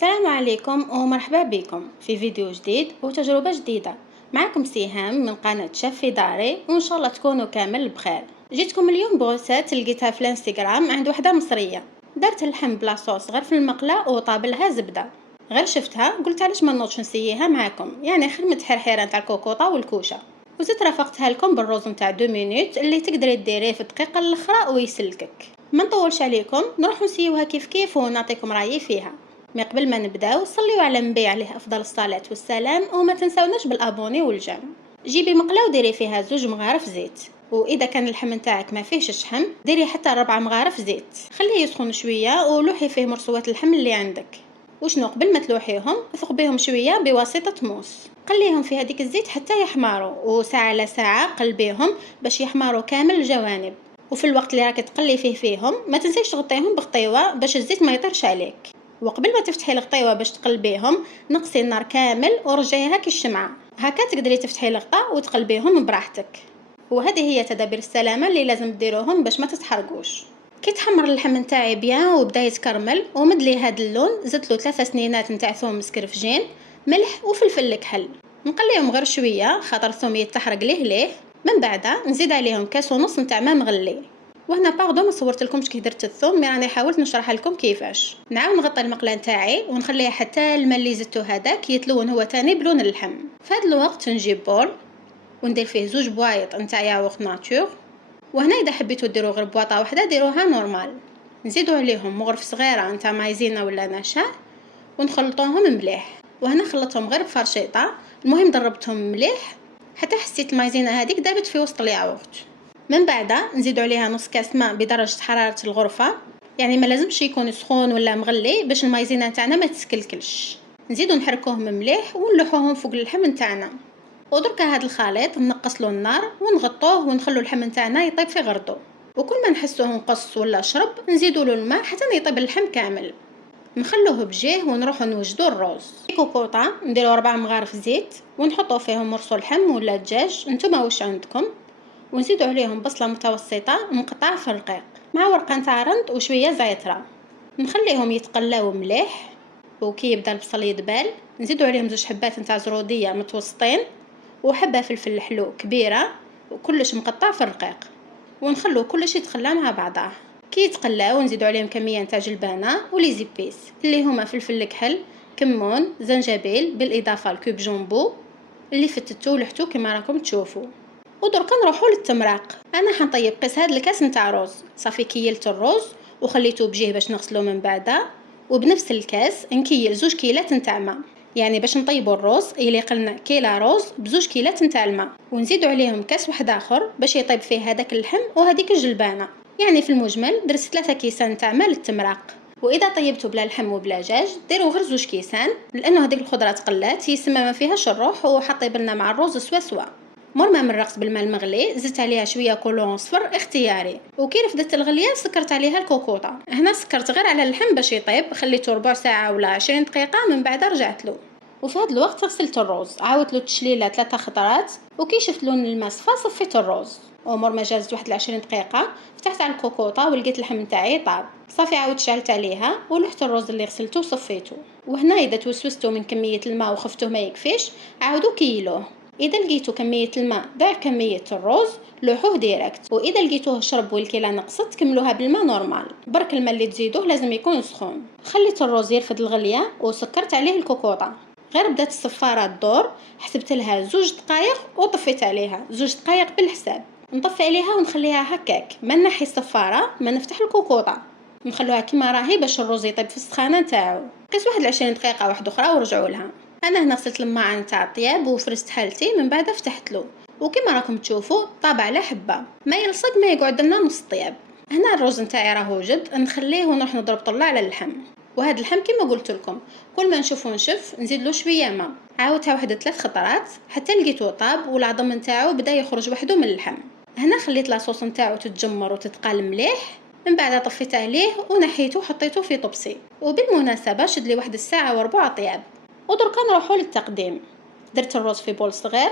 السلام عليكم ومرحبا بكم في فيديو جديد وتجربة جديدة. معكم سهام من قناة شاف في داري، وإن شاء الله تكونوا كامل بخير. جيتكم اليوم بغوسات لقيتها في الانستغرام عند وحدة مصرية دارت اللحم بلا صوص غير في المقلة وطابلها زبدة. غير شفتها قلت علاش ما نوضش نسييها معكم، يعني خدمة حرحيرة نتاع الكوكوطة والكوشة. وزيت رافقتها لكم بالروز نتاع 2 مينوت اللي تقدري ديريه في الدقيقة الاخرى ويسلكك. ما نطولش عليكم، نروح نسيوها كيف كيف ونعطيكم رايي فيها. من قبل ما نبداو صليوا على النبي عليه افضل الصلاه والسلام، وما تنساوناش بالابوني والجيم. جيبي مقله وديري فيها 2 مغارف زيت، واذا كان اللحم نتاعك ما فيهش الشحم ديري حتى 4 مغارف زيت. خليه يسخن شويه ولوحي فيه مرصوات اللحم اللي عندك. وشنو قبل ما تلوحيهم ثقبيهم شويه بواسطه موس، قليهم في هذيك الزيت حتى يحمروا، وساعه على ساعه قلبيهم باش يحمروا كامل الجوانب. وفي الوقت اللي راك تقلي فيهم ما تنسيش تغطيهم بغطيوه باش الزيت ما يطيرش عليك. وقبل ما تفتحي الغطيوه باش تقلبيهم نقصي النار كامل ورجعيها كالشمعه، هكا تقدري تفتحي الغطاء وتقلبيهم براحتك. وهذه هي تدابير السلامه اللي لازم ديروهم باش ما تتحرقوش. كي تحمر اللحم نتاعي بيان وبدا يتكرمل ومدلي هذا اللون، زدت له 3 سنينات نتاع ثوم مسكرفجين، ملح وفلفل الكحل. نقليهم غير شويه خاطر الثوم يتحرق ليه. من بعد نزيد عليهم كاس ونص نتاع ماء مغلي. وهنا باردون ما صورت لكمش كي درت الثوم، يعني حاولت نشرح لكم كيفاش. نعاود نغطي المقله نتاعي ونخليها حتى الماء اللي زدته هذاك يتلون هو تاني بلون اللحم. في هذا الوقت نجيب بول وندير فيه 2 بوايط نتاع ياغورت ناتور. وهنا اذا حبيتوا ديروا غير بواطه واحده ديروها نورمال. نزيدوا عليهم مغرف صغيره نتاع مايزينا ولا نشا ونخلطوهم مليح. وهنا خلطهم غير بفرشيطه، المهم ضربتهم مليح حتى حسيت المايزينا هذيك دابت في وسط الياغورت. من بعد نزيدوا عليها نص كاس ماء بدرجه حراره الغرفه، يعني ما لازمش يكون سخون ولا مغلي باش المايزينا تاعنا ما تسكلكلش. نزيدوا نحركوهم مليح ونلوحوهم فوق اللحم نتاعنا. ودركا هذا الخليط نقص له النار ونغطوه ونخلو اللحم نتاعنا يطيب في غردو. وكل ما نحسوه نقص ولا شرب نزيدوا له الماء حتى يطيب اللحم كامل. نخلوه بجيه ونروحوا نوجدوا الروز. كوكوطه نديروا 4 مغارف زيت ونحطوا فيهم مرصو لحم ولا دجاج نتوما واش عندكم، ونزيدوا عليهم بصله متوسطه مقطعه في الرقيق مع ورقه نتاع رند وشويه زعتره. نخليهم يتقلاو مليح، وكي يبدا البصل يدبل نزيدوا عليهم 2 حبات نتاع زروديه متوسطين وحبه فلفل حلو كبيره وكلش مقطع في الرقيق، ونخلو كلش يتقلى مع بعضه. كي يتقلاو نزيدوا عليهم كميه نتاع جلبانه ولي زيبيس اللي هما فلفل الكحل، كمون، زنجبيل، بالاضافه لكوب جامبو اللي فتتو ولحتو كما راكم تشوفوا. ودركا نروحوا للتمراق. انا حنطيب قيس هذا الكاس نتاع روز. صافي كيلت الروز وخليته بجيه باش نغسلو من بعده، وبنفس الكاس نكيل 2 كيلات نتاع ماء، يعني باش نطيبوا الروز يليق لنا كيلا روز ب2 كيلات نتاع الماء، ونزيدوا عليهم كاس واحد اخر باش يطيب فيه هذاك اللحم وهذيك الجلبانه. يعني في المجمل درت 3 كيسان نتاع ماء للتمراق. واذا طيبتوا بلا لحم وبلا دجاج ديروا غير 2 كيسان، لانه هذيك الخضره تقلات يسمى ما فيهاش الروح وحطيب لنا مع الروز سوا. مرمى من الرقص بالماء المغلي زدت عليها شويه كولون صفر اختياري، وكي رفدت الغليه سكرت عليها الكوكوطه. هنا سكرت غير على اللحم باش يطيب، خليته ربع ساعه ولا 20 دقيقه، من بعد رجعت له. وفي هذا الوقت غسلت الروز، عاودت له التشليله 3 خطرات، وكي شفت لون الماء صفى صفيت الروز. ومر ما جازت واحد 20 دقيقه فتحت على الكوكوطه ولقيت اللحم نتاعي طاب. صافي عاودت شعلت عليها ولحت الروز اللي غسلته وصفيته. وهنا اذا توسوستوا من كميه الماء وخفتوه ما يكفيش عاودوا كيلوه. اذا لقيتوا كميه الماء ضعف كميه الروز لوحوه ديريكت، واذا لقيتوه شرب والكيله نقصت كملوها بالماء نورمال. برك الماء اللي تزيدوه لازم يكون سخون. خليت الروز يرفد الغليه وسكرت عليه الكوكوطه. غير بدات الصفاره تدور حسبت لها 2 دقائق وطفيت عليها 2 دقائق بالحساب. نطفي عليها ونخليها هكاك، ما نحي الصفاره ما نفتح الكوكوطه، نخلوها كما راهي باش الروز يطيب في السخانه نتاعو. قيس واحد 20 دقيقه واحده اخرى ورجعوا لها. انا هنا غسلت الماء نتاع الطياب وفرست حالتي، من بعد فتحت له وكما راكم تشوفوا طاب على حبه، ما يلصق ما يقعد لنا نص طياب. هنا الروز نتاعي راه وجد، نخليه ونروح نضرب طله على اللحم. وهذا اللحم كما قلت لكم كل ما نشوفه نشف نزيد له شويه ماء. عاودتها واحد 3 خطرات حتى لقيته طاب والعظم نتاعو بدا يخرج وحده من اللحم. هنا خليت لاصوص نتاعو تتجمر وتتقال مليح، من بعد طفيت عليه ونحيته وحطيته في طبسي. وبالمناسبه شد لي واحد الساعه وربع طياب. ودركا نروحوا للتقديم. درت الروز في بول صغير،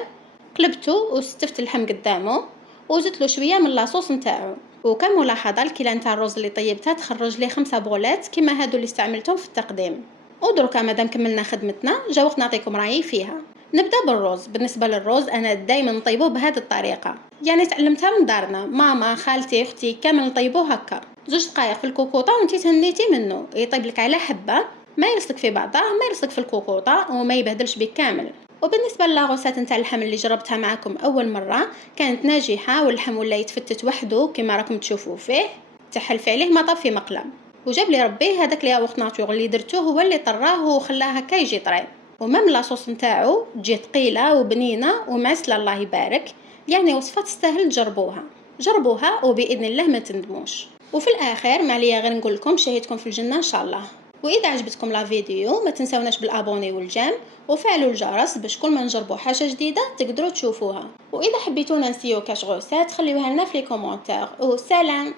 قلبته وستفت اللحم قدامه وزدت له شويه من لاصوص نتاعو. وكم ملاحظه الكيله نتاع الرز اللي طيبتها تخرج لي 5 بولات كما هادو اللي استعملتهم في التقديم. ودركا مادام كملنا خدمتنا جا وقت نعطيكم رايي فيها. نبدا بالرز. بالنسبه للرز انا دائما نطيبوه بهذه الطريقه، يعني تعلمتها من دارنا، ماما خالتي اختي كامل نطيبوه هكا. 2 دقائق في الكوكوطه وانتي تهنيتي منه، يطيب لك على حبه، ما يلصق في بعضه، ما يلصق في الكوكوطه وما يبهدلش بك كامل. وبالنسبه للاغوسات نتاع اللحم اللي جربتها معكم اول مره كانت ناجحه، واللحم ولا يتفتت وحده كما راكم تشوفوا فيه، تحلفي عليه ما طاب في مقلم. وجاب لي ربي هذاك لي وقت ناتور اللي درتوه هو اللي طراه وخلاه هكا يجي طري. ومام لاصوص نتاعو تجي ثقيله وبنينه ومعسله الله يبارك، يعني وصفه تستاهل تجربوها. جربوها وباذن الله ما تندموش. وفي الاخر ما عليا غير نقول لكم شهيتكم في الجنه ان شاء الله. واذا عجبتكم لا فيديو ما تنسوناش بالابوني والجيم وفعلوا الجرس باش كل ما نجربوا حاجه جديده تقدروا تشوفوها. واذا حبيتونا نسيو كاش غوسات خليوها لنا في لي كومونتير. وسلام.